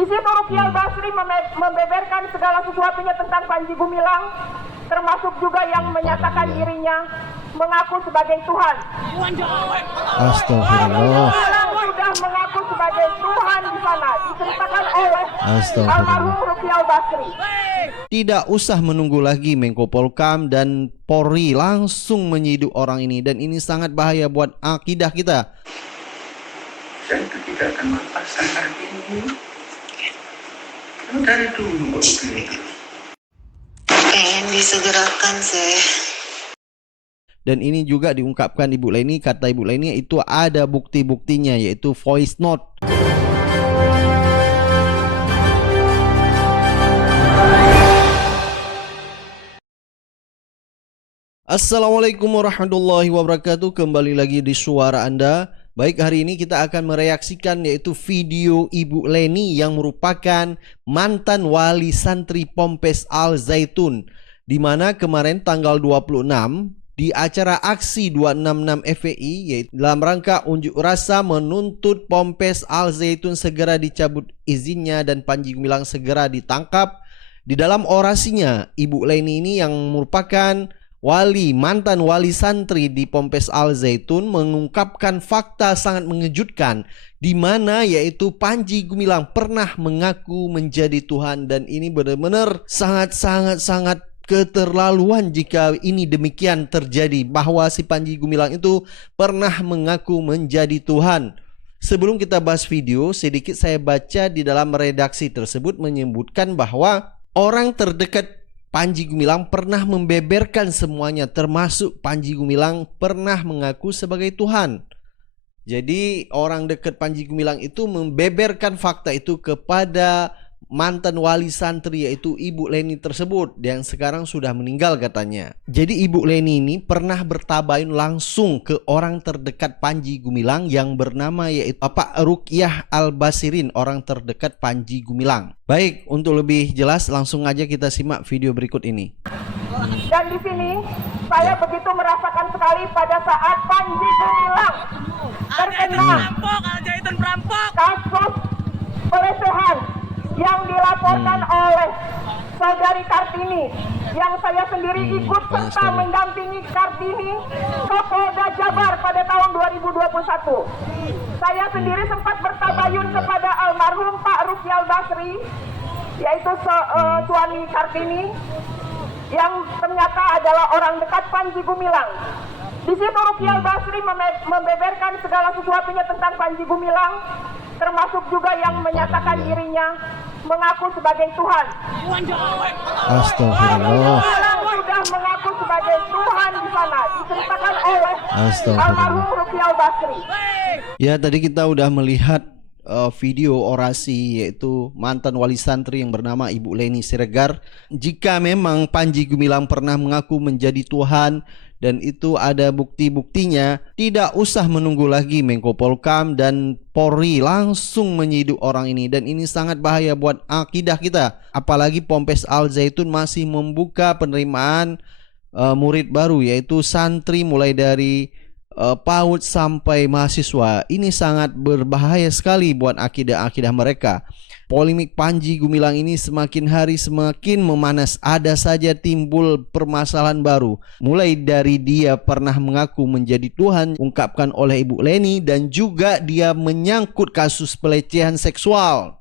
Di situ Ruky Al-Basri membeberkan segala sesuatunya tentang Panji Gumilang, termasuk juga yang menyatakan dirinya mengaku sebagai Tuhan. Astagfirullah. Sudah mengaku sebagai Tuhan di sana, diceritakan oleh almarhum Ruky Al-Basri. Tidak usah menunggu lagi, Menko Polhukam dan Polri langsung menyiduk orang ini, dan ini sangat bahaya buat akidah kita. Saya itu tidak akan melepaskan kaki ini. Dari dulu kok begini terus. Pengen disegerakan sih. Dan ini juga diungkapkan Ibu Leni, kata Ibu Leni itu ada bukti-buktinya, yaitu voice note. Assalamualaikum warahmatullahi wabarakatuh. Kembali lagi di suara Anda. Baik, hari ini kita akan mereaksikan yaitu video Ibu Leni yang merupakan mantan wali santri Ponpes Al Zaitun, di mana kemarin tanggal 26 di acara aksi 266 FPI, yaitu dalam rangka unjuk rasa menuntut Ponpes Al Zaitun segera dicabut izinnya dan Panji Gumilang segera ditangkap. Di dalam orasinya, Ibu Leni ini yang merupakan mantan wali santri di Ponpes Al Zaitun mengungkapkan fakta sangat mengejutkan, di mana yaitu Panji Gumilang pernah mengaku menjadi Tuhan, dan ini benar-benar sangat keterlaluan jika ini demikian terjadi, bahwa si Panji Gumilang itu pernah mengaku menjadi Tuhan. Sebelum kita bahas video, sedikit saya baca di dalam redaksi tersebut menyebutkan bahwa orang terdekat Panji Gumilang pernah membeberkan semuanya, termasuk Panji Gumilang pernah mengaku sebagai Tuhan. Jadi orang dekat Panji Gumilang itu membeberkan fakta itu kepada mantan wali santri yaitu Ibu Leni tersebut, yang sekarang sudah meninggal katanya. Jadi Ibu Leni ini pernah bertabayun langsung ke orang terdekat Panji Gumilang yang bernama yaitu Bapak Rukyah Al-Basirin, orang terdekat Panji Gumilang. Baik, untuk lebih jelas langsung aja kita simak video berikut ini. Dan di sini saya begitu merasakan sekali pada saat Panji Gumilang terkena kasus pelecehan yang dilaporkan oleh saudari Kartini, yang saya sendiri ikut serta mendampingi Kartini ke Polda Jabar pada tahun 2021. Saya sendiri sempat bertabayun kepada almarhum Pak Ruky Al-Basri, yaitu suami Kartini, yang ternyata adalah orang dekat Panji Gumilang. Di situ Ruky Al-Basri membeberkan segala sesuatunya tentang Panji Gumilang, termasuk juga yang menyatakan dirinya mengaku sebagai Tuhan. Astagfirullah. Sudah mengaku sebagai Tuhan di sana, diceritakan oleh almarhum Ruky Al-Basri. Ya, tadi kita udah melihat video orasi yaitu mantan wali santri yang bernama Ibu Leni Siregar. Jika memang Panji Gumilang pernah mengaku menjadi Tuhan dan itu ada bukti-buktinya, tidak usah menunggu lagi, Menko Polhukam dan Polri langsung menyiduk orang ini, dan ini sangat bahaya buat akidah kita. Apalagi Ponpes Al Zaitun masih membuka penerimaan murid baru, yaitu santri mulai dari PAUD sampai mahasiswa. Ini sangat berbahaya sekali buat akidah-akidah mereka. Polemik Panji Gumilang ini semakin hari semakin memanas. Ada saja timbul permasalahan baru. Mulai dari dia pernah mengaku menjadi Tuhan, ungkapkan oleh Ibu Leni, dan juga dia menyangkut kasus pelecehan seksual.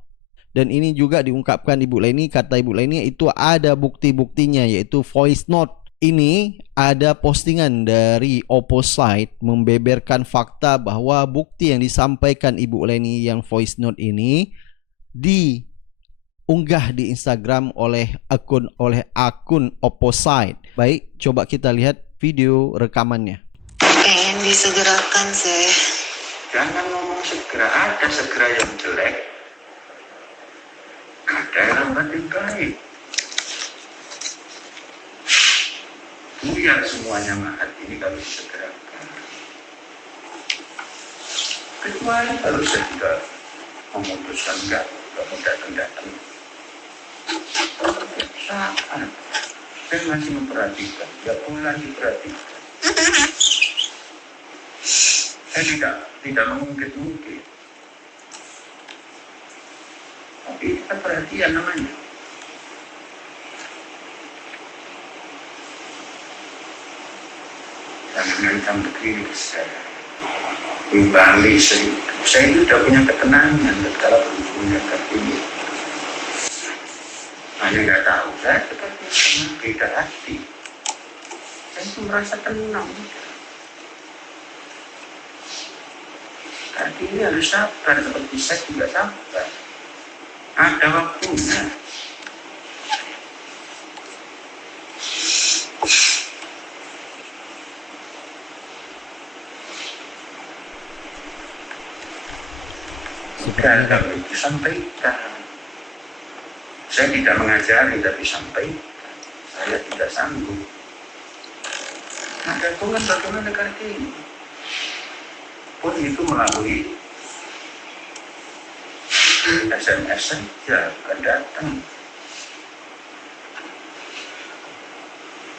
Dan ini juga diungkapkan Ibu Leni, kata Ibu Leni itu ada bukti-buktinya, yaitu voice note. Ini ada postingan dari Opposite membeberkan fakta bahwa bukti yang disampaikan Ibu Leni yang voice note ini diunggah di Instagram oleh akun Opposite. Baik, coba kita lihat video rekamannya. Pengen disegerakan sih. Jangan ngomong segera, ada segera yang jelek, ada yang lebih baik. Buyar semuanya mahat ini kalau disegerakan. Kecuali kalau saya sudah memutuskan enggak datang. Saat saya masih memperhatikan, enggak boleh lagi perhatikan. Saya tidak mengungkit-ungkit. Tapi kita perhatian namanya. Jangan mengancam begini saya. Kembali saya itu sudah punya ketenangan ketika punya Kartini. Hanya nggak tahu, saya tetap beda hati. Saya itu merasa tenang. Kartini harus sabar, seperti saya juga sabar. Ada waktunya. Kalau itu sampaikan. Saya tidak mengajari, tapi sampaikan. Saya tidak sanggup. Ada tugas bagaimana Kartini. Pun itu melalui SMS saja, bukan datang.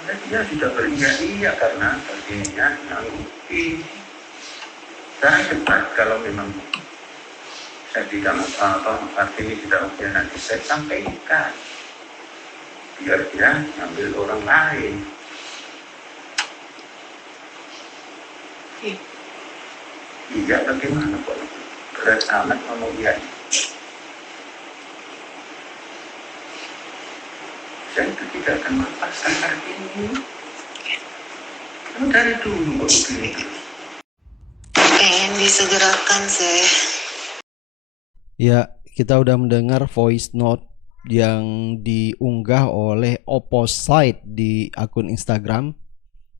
Dan dia sudah beria-ia karena Kartininya nyanggupi. Saya cepat kalau memang saya tidak Kartini tidak mungkin nanti saya sampaikan biar dia ambil orang lain. Iya bagaimana Pak? Berat amat kemudian. Saya itu tidak akan melepaskan Kartini. Dari dulu kok begini. Pengen disegerakan sih. Ya, kita udah mendengar voice note yang diunggah oleh Opposite di akun Instagram.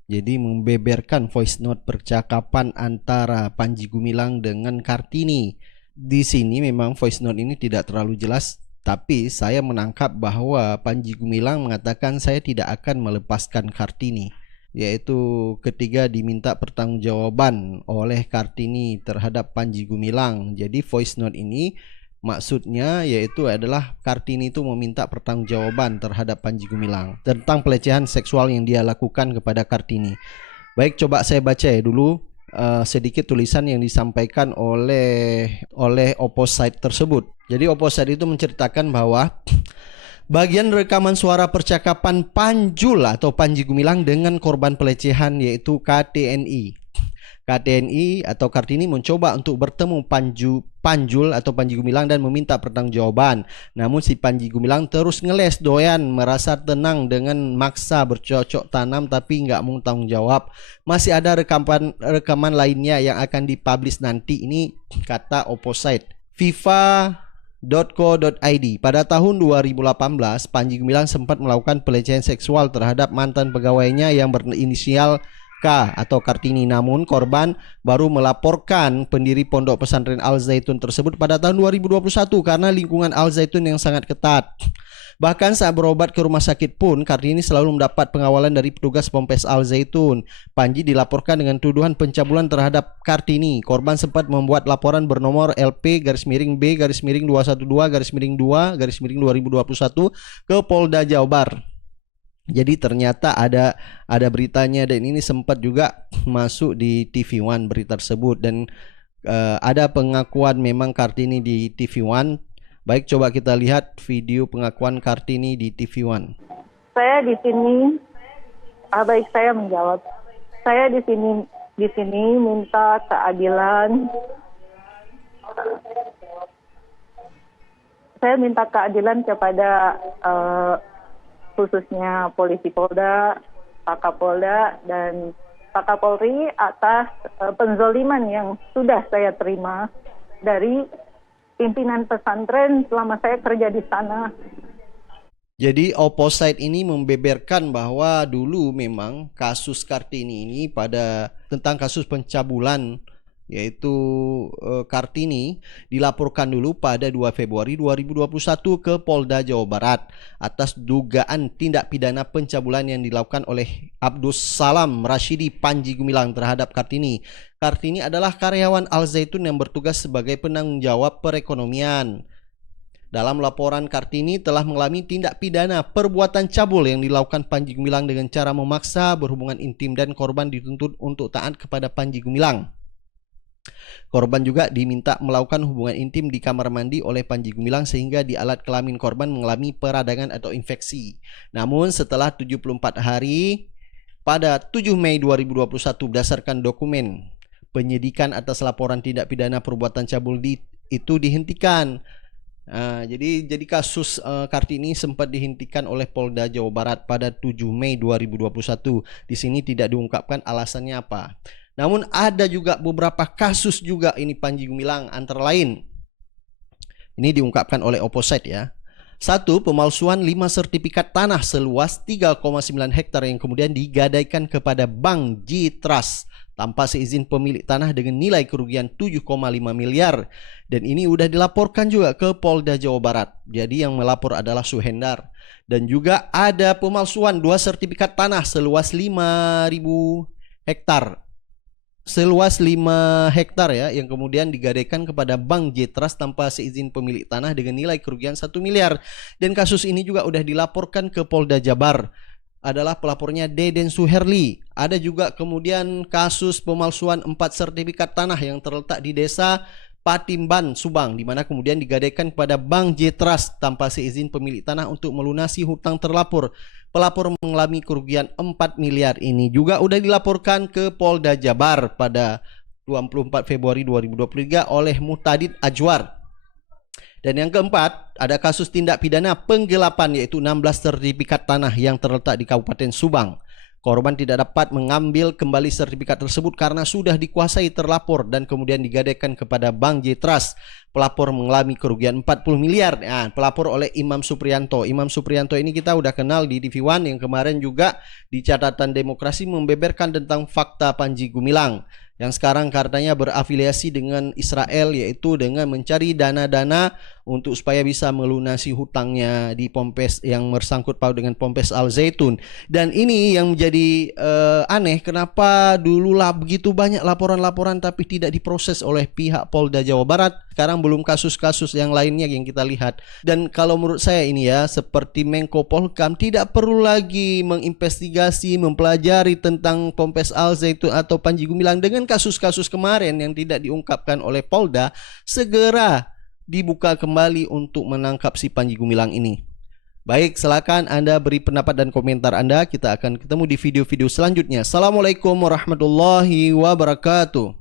Jadi membeberkan voice note percakapan antara Panji Gumilang dengan Kartini. Di sini memang voice note ini tidak terlalu jelas, tapi saya menangkap bahwa Panji Gumilang mengatakan saya tidak akan melepaskan Kartini, yaitu ketika diminta pertanggungjawaban oleh Kartini terhadap Panji Gumilang. Jadi voice note ini maksudnya yaitu adalah Kartini itu meminta pertanggungjawaban terhadap Panji Gumilang tentang pelecehan seksual yang dia lakukan kepada Kartini. Baik, coba saya baca ya dulu sedikit tulisan yang disampaikan oleh Opposite tersebut. Jadi Opposite itu menceritakan bahwa bagian rekaman suara percakapan Panjul atau Panji Gumilang dengan korban pelecehan yaitu KTNI atau Kartini mencoba untuk bertemu Panjul atau Panji Gumilang dan meminta pertanggungjawaban. Namun si Panji Gumilang terus ngeles doyan, merasa tenang dengan maksa bercocok tanam tapi nggak mau tanggung jawab. Masih ada rekaman lainnya yang akan dipublish nanti. Ini kata Opposite. FIFA.co.id. Pada tahun 2018, Panji Gumilang sempat melakukan pelecehan seksual terhadap mantan pegawainya yang berinisial K atau Kartini. Namun korban baru melaporkan pendiri pondok pesantren Al Zaitun tersebut pada tahun 2021 karena lingkungan Al Zaitun yang sangat ketat. Bahkan saat berobat ke rumah sakit pun Kartini selalu mendapat pengawalan dari petugas Ponpes Al Zaitun. Panji dilaporkan dengan tuduhan pencabulan terhadap Kartini. Korban sempat membuat laporan bernomor LP-B-2-2-2021 ke Polda Jabar. Jadi ternyata ada beritanya dan ini sempat juga masuk di TV One berita tersebut dan ada pengakuan memang Kartini di TV One. Baik, coba kita lihat video pengakuan Kartini di TV One. Saya di sini, baik saya menjawab. Saya di sini minta keadilan. Saya minta keadilan kepada khususnya Polisi Polda, Pak Kapolda, dan Pak Kapolri atas penzoliman yang sudah saya terima dari pimpinan pesantren selama saya kerja di sana. Jadi Opposite ini membeberkan bahwa dulu memang kasus Kartini ini tentang kasus pencabulan yaitu Kartini dilaporkan dulu pada 2 Februari 2021 ke Polda Jawa Barat atas dugaan tindak pidana pencabulan yang dilakukan oleh Abdus Salam Rashidi Panji Gumilang terhadap Kartini. Kartini adalah karyawan Al Zaitun yang bertugas sebagai penanggung jawab perekonomian. Dalam laporan, Kartini telah mengalami tindak pidana perbuatan cabul yang dilakukan Panji Gumilang dengan cara memaksa berhubungan intim dan korban dituntut untuk taat kepada Panji Gumilang. Korban juga diminta melakukan hubungan intim di kamar mandi oleh Panji Gumilang sehingga di alat kelamin korban mengalami peradangan atau infeksi. Namun setelah 74 hari pada 7 Mei 2021 berdasarkan dokumen penyidikan atas laporan tindak pidana perbuatan cabul itu dihentikan. Jadi kasus Kartini sempat dihentikan oleh Polda Jawa Barat pada 7 Mei 2021. Di sini tidak diungkapkan alasannya apa. Namun ada juga beberapa kasus juga ini Panji Gumilang, antara lain ini diungkapkan oleh Opposite ya. 1. Pemalsuan 5 sertifikat tanah seluas 3,9 hektar yang kemudian digadaikan kepada Bank J-Trust tanpa seizin pemilik tanah dengan nilai kerugian 7,5 miliar. Dan ini udah dilaporkan juga ke Polda Jawa Barat. Jadi yang melapor adalah Suhendar. Dan juga ada pemalsuan 2 sertifikat tanah seluas 5.000 hektar. Seluas 5 hektar ya, yang kemudian digadaikan kepada Bank J-Trust tanpa seizin pemilik tanah dengan nilai kerugian 1 miliar. Dan kasus ini juga udah dilaporkan ke Polda Jabar. Adalah pelapornya Deden Suherli. Ada juga kemudian kasus pemalsuan 4 sertifikat tanah yang terletak di desa Patimban, Subang, di mana kemudian digadaikan kepada Bank J-Trust tanpa seizin pemilik tanah untuk melunasi hutang terlapor. Pelapor mengalami kerugian 4 miliar ini juga udah dilaporkan ke Polda Jabar pada 24 Februari 2023 oleh Muhtadid Ajwar. Dan yang keempat, ada kasus tindak pidana penggelapan yaitu 16 sertifikat tanah yang terletak di Kabupaten Subang. Korban tidak dapat mengambil kembali sertifikat tersebut karena sudah dikuasai terlapor dan kemudian digadaikan kepada Bank J-Trust. Pelapor mengalami kerugian 40 miliar. Nah, pelapor oleh Imam Supriyanto. Imam Supriyanto ini kita udah kenal di TV1 yang kemarin juga di Catatan Demokrasi membeberkan tentang fakta Panji Gumilang. Yang sekarang katanya berafiliasi dengan Israel, yaitu dengan mencari dana-dana untuk supaya bisa melunasi hutangnya di Ponpes yang bersangkut paut dengan Ponpes Al Zaitun. Dan ini yang menjadi aneh, kenapa dululah begitu banyak laporan-laporan tapi tidak diproses oleh pihak Polda Jawa Barat. Sekarang belum kasus-kasus yang lainnya yang kita lihat. Dan kalau menurut saya ini ya, seperti Menko Polhukam tidak perlu lagi menginvestigasi, mempelajari tentang Ponpes Al Zaitun atau Panji Gumilang dengan kasus-kasus kemarin yang tidak diungkapkan oleh Polda. Segera dibuka kembali untuk menangkap si Panji Gumilang ini. Baik, silakan Anda beri pendapat dan komentar Anda. Kita akan ketemu di video-video selanjutnya. Assalamualaikum warahmatullahi wabarakatuh.